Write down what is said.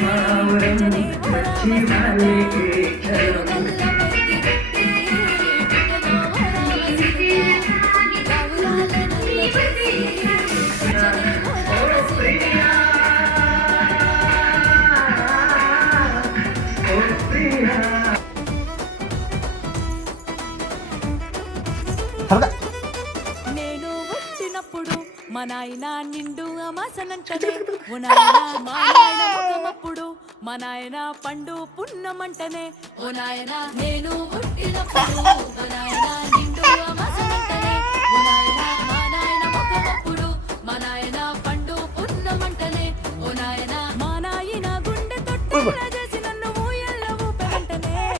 మావరం వచ్చినాలే క్షణం నేను వచ్చినప్పుడు మా నాయన నిండు అమాసనంటనే ఓ నాయన మా నాయన ముఖమప్పుడు మా నాయన పండు పున్నమంటనే ఓ నాయన నేను పుట్టినప్పుడు మా నాయన నిండు అమాసనంటనే ఓ నాయన మా నాయన ముఖమప్పుడు